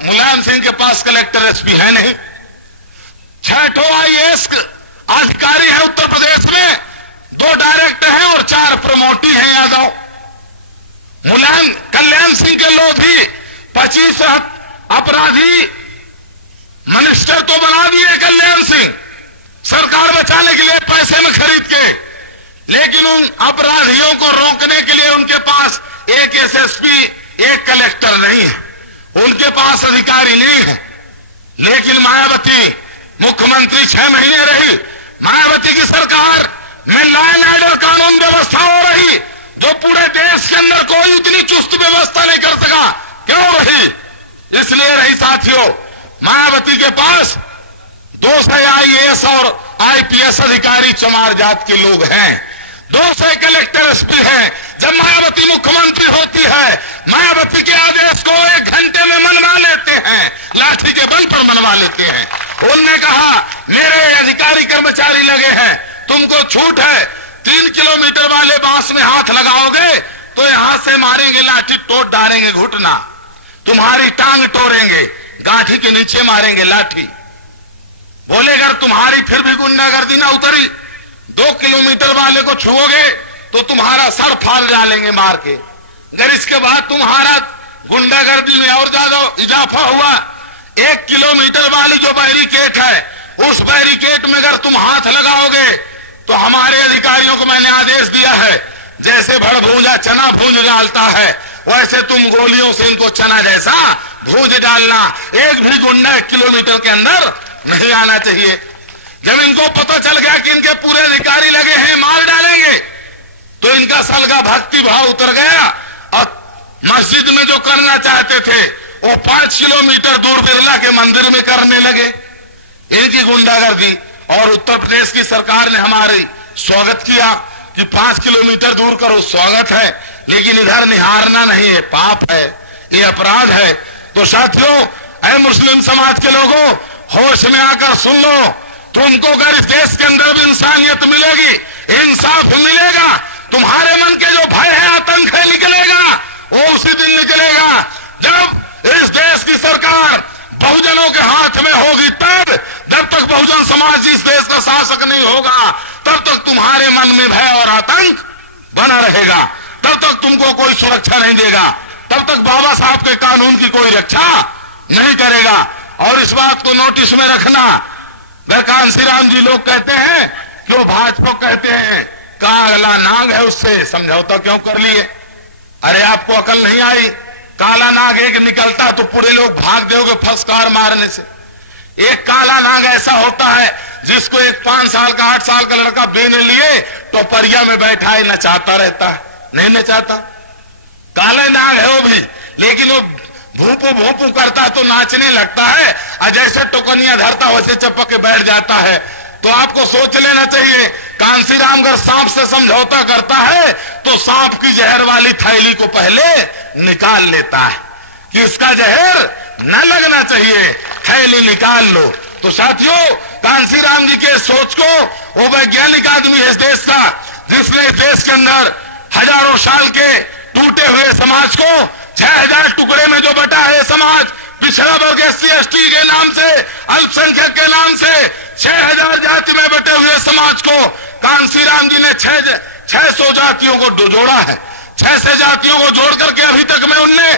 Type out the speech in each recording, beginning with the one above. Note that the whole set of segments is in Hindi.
मुलायम सिंह के पास कलेक्टर एसपी है नहीं। 6 IAS अधिकारी है उत्तर प्रदेश में, 2 डायरेक्टर हैं और 4 प्रमोटी हैं यादव। मुलायम कल्याण सिंह के लोधी 25 अपराधी मिनिस्टर तो बना दिए कल्याण सिंह, सरकार बचाने के लिए पैसे में खरीद के, लेकिन उन अपराधियों को रोकने के लिए उनके पास एक एसएसपी, एक कलेक्टर नहीं है, उनके पास अधिकारी नहीं है। लेकिन मायावती मुख्यमंत्री 6 महीने रही, मायावती की सरकार में लॉ एंड ऑर्डर कानून व्यवस्था हो रही जो पूरे देश के अंदर कोई इतनी चुस्त व्यवस्था नहीं कर सका। क्यों रही? इसलिए रही साथियों, मायावती के पास 200 IAS और IPS अधिकारी चमार जात के लोग हैं, 200 कलेक्टर एसपी हैं। जब मायावती मुख्यमंत्री होती है, मायावती के आदेश को 1 घंटे में मनवा लेते हैं, लाठी के बल पर मनवा लेते हैं। उनने कहा मेरे अधिकारी कर्मचारी लगे हैं, तुमको छूट है, 3 किलोमीटर वाले बांस में हाथ लगाओगे तो यहां से मारेंगे, लाठी तोड़ डालेंगे घुटना, तुम्हारी टांग तोड़ेंगे, गांठी के नीचे मारेंगे लाठी। बोले अगर तुम्हारी फिर भी गुंडागर्दी ना उतरी, 2 किलोमीटर वाले को छुओगे तो तुम्हारा सर फाड़ डालेंगे मार के। अगर इसके बाद तुम्हारा गुंडागर्दी में और ज्यादा इजाफा हुआ, 1 किलोमीटर वाली जो बैरिकेड है, उस बैरिकेड में अगर तुम हाथ लगाओगे तो हमारे अधिकारियों को मैंने आदेश दिया है, जैसे भड़भूजा चना भूंज डालता है वैसे तुम गोलियों से इनको चना जैसा भूंज डालना। एक भी गुंडा 1 किलोमीटर के अंदर नहीं आना चाहिए। जब इनको पता चल गया कि इनके पूरे अधिकारी लगे हैं, मार डालेंगे, तो इनका सलगा भक्ति भाव उतर गया और मस्जिद में जो करना चाहते थे वो 5 किलोमीटर दूर बिरला के मंदिर में करने लगे। इनकी गुंडागर्दी, और उत्तर प्रदेश की सरकार ने हमारी स्वागत किया कि 5 किलोमीटर दूर करो, स्वागत है, लेकिन इधर निहारना नहीं है, पाप है, ये अपराध है। तो साथियों, ऐ मुस्लिम समाज के लोगों, होश में आकर सुन लो, तुमको अगर इस देश के अंदर भी इंसानियत मिलेगी, इंसाफ मिलेगा, तुम्हारे मन के जो भय है, आतंक है, निकलेगा। वो उसी दिन निकलेगा जब इस देश की सरकार बहुजनों के हाथ में होगी। तब जब तक बहुजन समाज इस देश का शासक नहीं होगा, तब तक तुम्हारे मन में भय और आतंक बना रहेगा, तब तक तुमको कोई सुरक्षा नहीं देगा, तब तक बाबा साहब के कानून की कोई रक्षा नहीं करेगा। और इस बात को नोटिस में रखना, कांसी राम जी लोग कहते हैं कि वो भाजपा कहते हैं काला नाग है, उससे समझौता क्यों कर लिए? अरे आपको अकल नहीं आई? काला नाग एक निकलता तो पूरे लोग भाग दोगे फसकार मारने से। एक काला नाग ऐसा होता है जिसको एक 5 साल का 8 साल का लड़का बेने लिए टोपरिया में बैठा है, नचाता रहता है, नहीं नचाता, काले नाग है वो भी, लेकिन वो भूपू भूपू करता तो नाचने लगता है, और जैसे टोकनिया धरता वैसे चपक के बैठ जाता है। तो आपको सोच लेना चाहिए, कांसीराम अगर सांप से समझौता करता है तो सांप की जहर वाली थैली को पहले निकाल लेता है कि इसका जहर न लगना चाहिए, थैली निकाल लो। तो साथियों, कांसीराम जी के सोच को, वो वैज्ञानिक आदमी है इस देश का, जिसने इस देश के अंदर हजारों साल के टूटे हुए समाज को 6000 टुकड़े में जो बटा है समाज, पिछड़ा वर्ग SC ST के नाम से, अल्पसंख्यक के नाम से 6000 जाति में बटे हुए समाज को कांसीराम जी ने 600 जातियों को जोड़ा है, 600 जातियों को जोड़ करके अभी तक में उनने,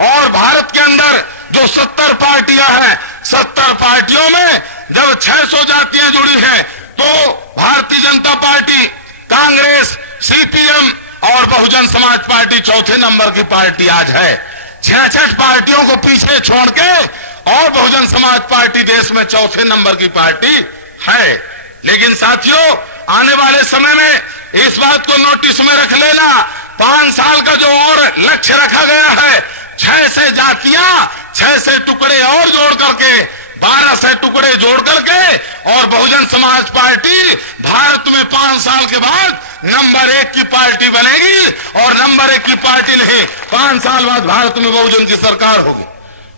और भारत के अंदर जो 70 पार्टियां हैं, 70 पार्टियों में जब 600 जातियां जुड़ी हैं तो भारतीय जनता पार्टी, कांग्रेस, CPM और बहुजन समाज पार्टी चौथे नंबर की पार्टी आज है। 66 पार्टियों को पीछे छोड़ के और बहुजन समाज पार्टी देश में चौथे नंबर की पार्टी है। लेकिन साथियों, आने वाले समय में इस बात को नोटिस में रख लेना, 5 साल का जो और लक्ष्य रखा गया है, 600 जातियां, 600 टुकड़े और जोड़ करके 1200 टुकड़े जोड़ करके, और बहुजन समाज पार्टी भारत में 5 साल के बाद नंबर 1 की पार्टी बनेगी। और नंबर 1 की पार्टी नहीं, 5 साल बाद भारत में बहुजन की सरकार होगी।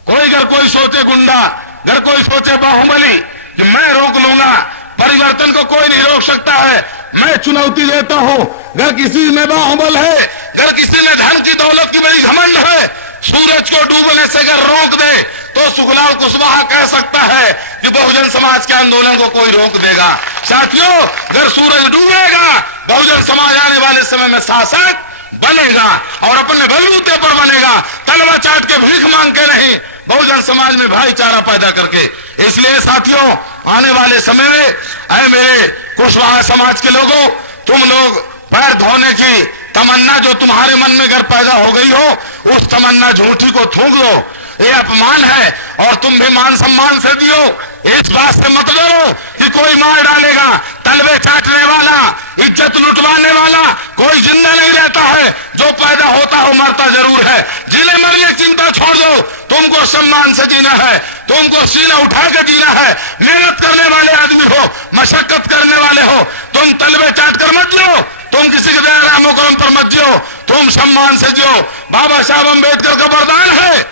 अगर कोई सोचे गुंडा, अगर कोई सोचे बाहुबली कि मैं रोक लूंगा, परिवर्तन को कोई नहीं रोक सकता है। मैं चुनौती देता हूं, अगर किसी में बाहुबल है, अगर किसी में धन की दौलत की बड़ी घमंड है, सूरज को डूबने से अगर रोक दे तो सुखलाल कुशवाहा कह सकता है कि बहुजन समाज के आंदोलन को कोई रोक देगा? साथियों, अगर सूरज डूबेगा, बहुजन समाज आने वाले समय में शासक बनेगा और अपने बलबूते पर बनेगा, तलवा चाट के भीख मांग के नहीं, बहुजन समाज में भाईचारा पैदा करके। इसलिए साथियों, आने वाले समय में ऐ मेरे कुशवाहा समाज के लोगों, तुम लोग पैर धोने की तमन्ना जो तुम्हारे मन में अगर पैदा हो गई हो, उस तमन्ना झूठी को थूक लो। ये अपमान है और तुम भी मान सम्मान से दियो। इस बात से मत डरो कि कोई मार डालेगा। तलवे चाटने वाला, इज्जत लुटवाने वाला कोई जिंदा नहीं रहता है। जो पैदा होता हो मरता जरूर है। जीने मरने की चिंता छोड़ दो। तुमको सम्मान से जीना है, तुमको सीना उठा के जीना है। मेहनत करने वाले आदमी हो, मशक्कत करने वाले हो, तुम तलवे चाट कर मत लो। तुम किसी के दया मुकरम पर मत जियो, तुम सम्मान से जियो। बाबा साहब अम्बेडकर का वरदान है,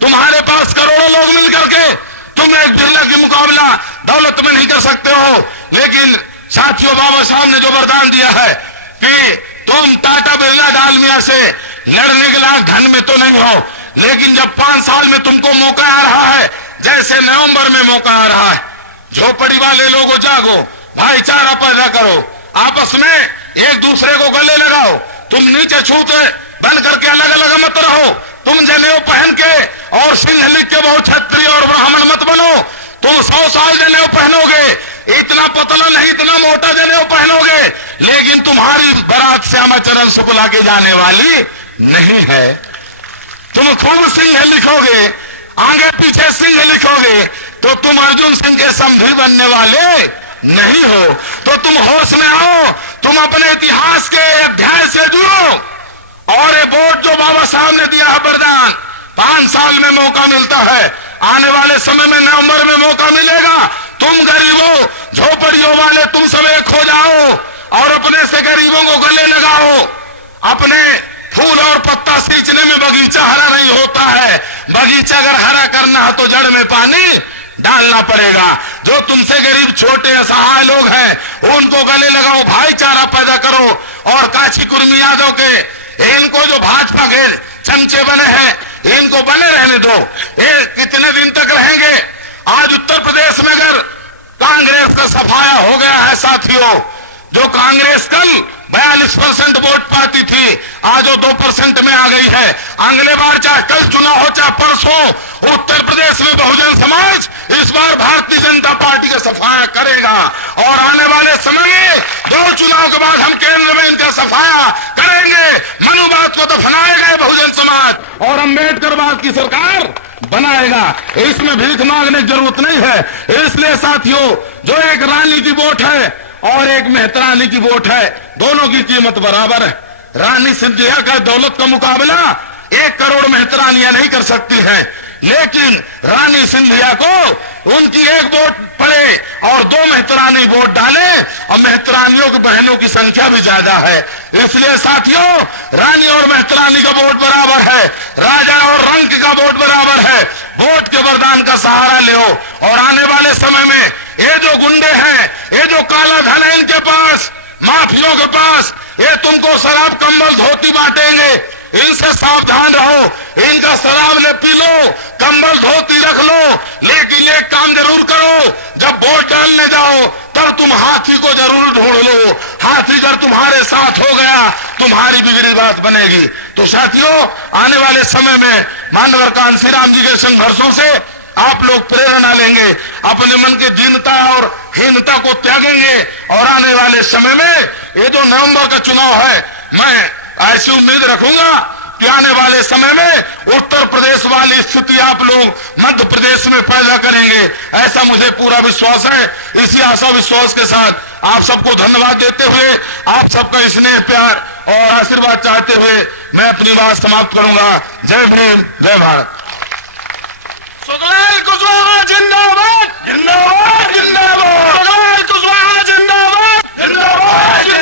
तुम्हारे पास करोड़ों लोग मिल करके तुम एक बिरला की मुकाबला दौलत में नहीं कर सकते हो। लेकिन साथियों, बाबा साहब ने जो वरदान दिया है कि तुम टाटा बिरला डालमिया से लड़ने के लायक धन में तो नहीं हो, लेकिन जब 5 साल में तुमको मौका आ रहा है, जैसे नवंबर में मौका आ रहा है, झोपड़ी वाले लोगों जागो, भाईचारा पैदा करो, आपस में एक दूसरे को गले लगाओ। तुम नीचे छूते बन करके अलग अलग मत रहो। तुम जनेऊ पहन के और सिंह लिख के बहुत क्षत्रिय और ब्राह्मण मत बनो। तुम 100 साल जनेऊ पहनोगे, इतना पतला नहीं इतना मोटा जनेऊ पहनोगे, लेकिन तुम्हारी बारात श्यामा चरण शुक्ला के जाने वाली नहीं है। तुम खूब सिंह लिखोगे, आगे पीछे सिंह लिखोगे, तो तुम अर्जुन सिंह के समधी बनने वाले नहीं हो। तो तुम होश में आओ, तुम अपने इतिहास के अध्याय से जुड़ो। और ये वोट जो बाबा साहब ने दिया है वरदान, 5 साल में मौका मिलता है, आने वाले समय में नवंबर में मौका मिलेगा। तुम गरीबों, झोपड़ियों वाले, तुम सब एक हो जाओ और अपने से गरीबों को गले लगाओ। अपने फूल और पत्ता सींचने में बगीचा हरा नहीं होता है। बगीचा अगर हरा करना है तो जड़ में पानी डालना पड़ेगा। जो तुमसे गरीब छोटे असहाय लोग हैं, उनको गले लगाओ, भाईचारा पैदा करो। और काशी कुर्मी यादव के इनको जो भाजपा के चमचे बने हैं, इनको बने रहने दो। ये कितने दिन तक रहेंगे? आज उत्तर प्रदेश में अगर कांग्रेस का सफाया हो गया है साथियों, जो कांग्रेस कल 42% वोट पाती थी, आज वो 2% में आ गई है। अगले बार चाहे कल चुनाव हो चाहे परसों, उत्तर प्रदेश में बहुजन समाज इस बार भारतीय जनता पार्टी का सफाया करेगा। और आने वाले समय में 2 चुनाव के बाद हम केंद्र में इनका सफाया करेंगे। मनुवाद को दफनाएगा बहुजन समाज और अम्बेडकरवाद की सरकार बनाएगा। इसमें भीख मांगने की जरूरत नहीं है। इसलिए साथियों, जो एक रानी की वोट है और एक मेहतरानी की वोट है, दोनों की कीमत बराबर है। रानी सिंधिया का दौलत का मुकाबला 1 करोड़ मेहतरानियां नहीं कर सकती हैं, लेकिन रानी सिंधिया को उनकी 1 वोट पड़े और 2 मेहतरानी वोट डाले, और मेहतरानियों की बहनों की संख्या भी ज्यादा है। इसलिए साथियों, रानी और मेहतरानी का वोट बराबर है, राजा और रंक का वोट बराबर है। वोट के वरदान का सहारा लो और आने वाले समय में ये जो गुंडे हैं, ये जो काला धन है इनके पास, माफियों के पास, ये तुमको शराब कंबल धोती बांटेंगे। इनसे सावधान रहो। इनका शराब ले पी लो, कंबल धोती रख लो, लेकिन एक काम जरूर करो, जब वोट डालने जाओ तब तुम हाथी को जरूर ढूंढ लो। हाथी जब तुम्हारे साथ हो गया, तुम्हारी बिगड़ी बात बनेगी। तो साथियों, आने वाले समय में मानवर कांशीराम जी के संघर्षों से आप लोग प्रेरणा लेंगे, अपने मन की दीनता और हीनता को त्यागेंगे। और आने वाले समय में ये जो नवंबर का चुनाव है, मैं ऐसी उम्मीद रखूंगा कि आने वाले समय में उत्तर प्रदेश वाली स्थिति आप लोग मध्य प्रदेश में पैदा करेंगे, ऐसा मुझे पूरा विश्वास है। इसी आशा विश्वास के साथ आप सबको धन्यवाद देते हुए, आप सबका स्नेह प्यार और आशीर्वाद चाहते हुए मैं अपनी बात समाप्त करूंगा। जय भीम, जय भारत। सुखलाल कुशवाहा जिंदाबाद, जिंदाबाद, जिंदाबाद। सुखलाल कुशवाहा जिंदाबाद, जिंदाबाद।